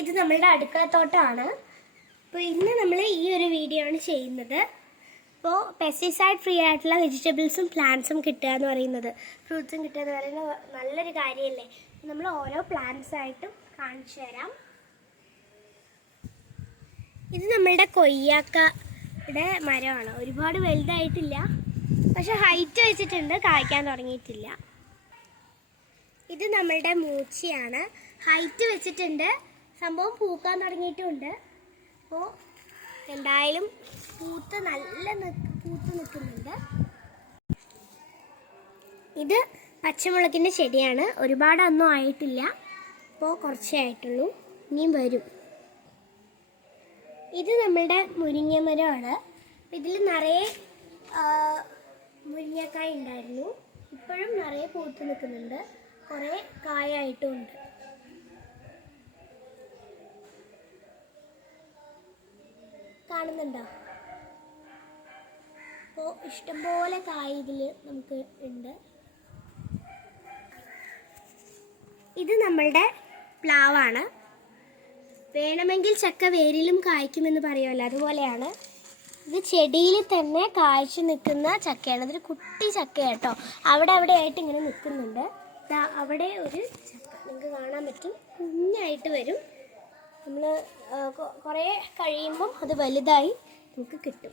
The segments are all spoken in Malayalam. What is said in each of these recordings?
ഇത് നമ്മളുടെ അടുക്കളത്തോട്ടമാണ്. അപ്പോൾ ഇന്ന് നമ്മൾ ഈ ഒരു വീഡിയോ ആണ് ചെയ്യുന്നത്. അപ്പോൾ പെസ്റ്റിസൈഡ് ഫ്രീ ആയിട്ടുള്ള വെജിറ്റബിൾസും പ്ലാന്റ്സും കിട്ടുക എന്ന് പറയുന്നത്, ഫ്രൂട്ട്സും കിട്ടുക എന്ന് പറയുന്നത് നല്ലൊരു കാര്യമല്ലേ. നമ്മൾ ഓരോ പ്ലാന്റ്സ് ആയിട്ടും കാണിച്ചു തരാം. ഇത് നമ്മളുടെ കൊയ്യാക്കയുടെ മരമാണ്. ഒരുപാട് വലുതായിട്ടില്ല, പക്ഷെ ഹൈറ്റ് വെച്ചിട്ടുണ്ട്, കായ്ക്കാൻ തുടങ്ങിയിട്ടില്ല. ഇത് നമ്മളുടെ മൂച്ചിയാണ്. ഹൈറ്റ് വെച്ചിട്ടുണ്ട്, സംഭവം പൂക്കാൻ തുടങ്ങിയിട്ടുമുണ്ട്. അപ്പോൾ എന്തായാലും പൂത്ത് നിൽക്കുന്നുണ്ട്. ഇത് പച്ചമുളകിൻ്റെ ചെടിയാണ്. ഒരുപാടൊന്നും ആയിട്ടില്ല, അപ്പോൾ കുറച്ചേ ആയിട്ടുള്ളൂ, ഇനിയും വരും. ഇത് നമ്മളുടെ മുരിങ്ങമരമാണ്. ഇതിൽ നിറയെ മുരിങ്ങക്കായ ഉണ്ടായിരുന്നു. ഇപ്പോഴും നിറയെ പൂത്ത് നിൽക്കുന്നുണ്ട്, കുറേ കായായിട്ടുമുണ്ട്. കാണുന്നുണ്ടോ? അപ്പോൾ ഇഷ്ടംപോലെ കായ ഇതിൽ നമുക്ക് ഉണ്ട്. ഇത് നമ്മളുടെ പ്ലാവാണ്. വേണമെങ്കിൽ ചക്ക വേരിലും കായ്ക്കുമെന്ന് പറയുമല്ലോ, അതുപോലെയാണ്. ഇത് ചെടിയിൽ തന്നെ കായ്ച്ചു നിൽക്കുന്ന ചക്കയാണ്. അതൊരു കുട്ടി ചക്ക കേട്ടോ. അവിടെ ആയിട്ട് ഇങ്ങനെ നിൽക്കുന്നുണ്ട്. അവിടെ ഒരു ചക്ക നിങ്ങൾക്ക് കാണാൻ പറ്റും, കുഞ്ഞായിട്ട് വരും. നമ്മൾ കുറേ കഴിയുമ്പം അത് വലുതായി നമുക്ക് കിട്ടും.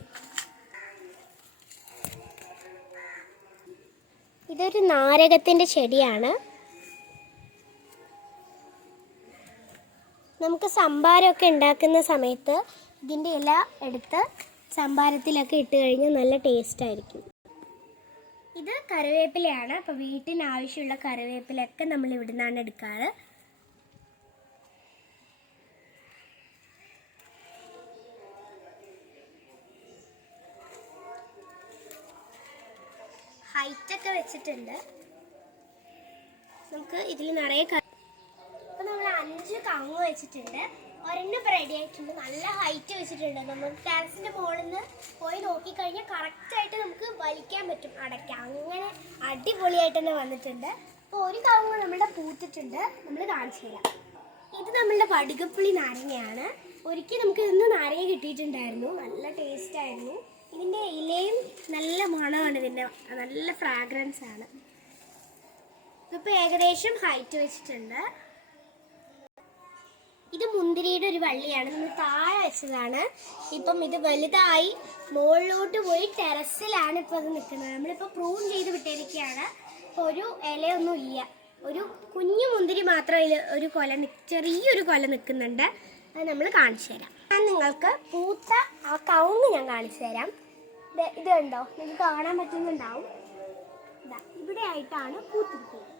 ഇതൊരു നാരകത്തിൻ്റെ ചെടിയാണ്. നമുക്ക് സംഭാരമൊക്കെ ഉണ്ടാക്കുന്ന സമയത്ത് ഇതിൻ്റെ ഇല എടുത്ത് സംഭാരത്തിലൊക്കെ ഇട്ട് കഴിഞ്ഞാൽ നല്ല ടേസ്റ്റ് ആയിരിക്കും. ഇത് കറിവേപ്പിലയാണ്. അപ്പോൾ വീട്ടിന് ആവശ്യമുള്ള കറിവേപ്പിലൊക്കെ നമ്മൾ ഇവിടെ നിന്നാണ് എടുക്കാറ്. ഹൈറ്റൊക്കെ വെച്ചിട്ടുണ്ട്. നമുക്ക് ഇതിൽ നിറയെ അപ്പോൾ നമ്മൾ 5 കവുങ്ങ് വെച്ചിട്ടുണ്ട്. ഒരെണ്ണം ഇപ്പോൾ റെഡി ആയിട്ടുണ്ട്. നല്ല ഹൈറ്റ് വെച്ചിട്ടുണ്ട്. നമുക്ക് ടെറസിൻ്റെ മുകളിൽ നിന്ന് പോയി നോക്കിക്കഴിഞ്ഞാൽ കറക്റ്റായിട്ട് നമുക്ക് വലിക്കാൻ പറ്റും, അടയ്ക്കാം. അങ്ങനെ അടിപൊളിയായിട്ട് തന്നെ വന്നിട്ടുണ്ട്. അപ്പോൾ ഒരു കവുങ്ങ് നമ്മളുടെ പൂത്തിട്ടുണ്ട്, നമ്മൾ കാണിച്ചു തരാം. ഇത് നമ്മളുടെ വടുകപ്പുളി നാരങ്ങയാണ്. ഒരിക്കൽ നമുക്ക് ഇന്ന് നാരങ്ങ കിട്ടിയിട്ടുണ്ടായിരുന്നു, നല്ല ടേസ്റ്റ് ആയിരുന്നു. ഇതിൻ്റെ ഇലയും നല്ല മണമാണ്, ഇതിൻ്റെ നല്ല ഫ്രാഗ്രൻസ് ആണ്. ഇതിപ്പോൾ ഏകദേശം ഹൈറ്റ് വെച്ചിട്ടുണ്ട്. ഇത് മുന്തിരിയുടെ ഒരു വള്ളിയാണ്, നമ്മൾ താഴെ വെച്ചതാണ്. ഇപ്പം ഇത് വലുതായി മുകളിലോട്ട് പോയി ടെറസിലാണ് ഇപ്പോൾ അത് നിൽക്കുന്നത്. നമ്മളിപ്പോൾ പ്രൂൺ ചെയ്ത് വിട്ടിരിക്കുകയാണ്. അപ്പോൾ ഒരു ഇലയൊന്നും ഇല്ല, ഒരു കുഞ്ഞു മുന്തിരി മാത്രം ഒരു ചെറിയൊരു കൊല നിൽക്കുന്നുണ്ട്. അത് നമ്മൾ കാണിച്ചു തരാം. ഞാൻ നിങ്ങൾക്ക് പൂത്ത ആ കവുങ്ങ് ഞാൻ കാണിച്ചു തരാം. ഇത് കണ്ടോ, നിങ്ങൾക്ക് കാണാൻ പറ്റുന്നുണ്ടാവും. ഇവിടെ ആയിട്ടാണ് പൂത്തിരിക്കുന്നത്.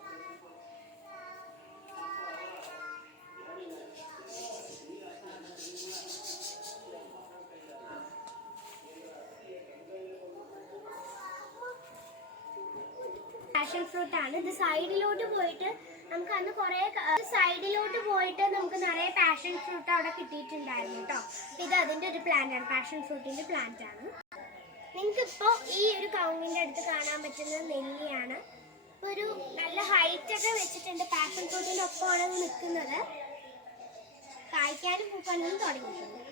പാഷൻ ഫ്രൂട്ട് ആണ്. ഇത് സൈഡിലോട്ട് പോയിട്ട് നമുക്ക് അന്ന് നമുക്ക് നിറയെ പാഷൻ ഫ്രൂട്ട് അവിടെ കിട്ടിയിട്ടുണ്ടായിരുന്നു കേട്ടോ. ഇത് അതിൻ്റെ ഒരു പ്ലാന്റ് ആണ്, പാഷൻ ഫ്രൂട്ടിൻ്റെ പ്ലാന്റ് ആണ്. നിങ്ങൾക്കിപ്പോൾ ഈ ഒരു കവുങ്ങിൻ്റെ അടുത്ത് കാണാൻ പറ്റുന്നത് നെല്ലിയാണ്. ഇപ്പോൾ ഒരു നല്ല ഹൈറ്റൊക്കെ വെച്ചിട്ടുണ്ട്. പാഷൻ ഫ്രൂട്ടിൻ്റെ ഒപ്പമാണ് നിൽക്കുന്നത്. കായ്ക്കാനും പൂക്കാനും തുടങ്ങിയിട്ടുണ്ട്.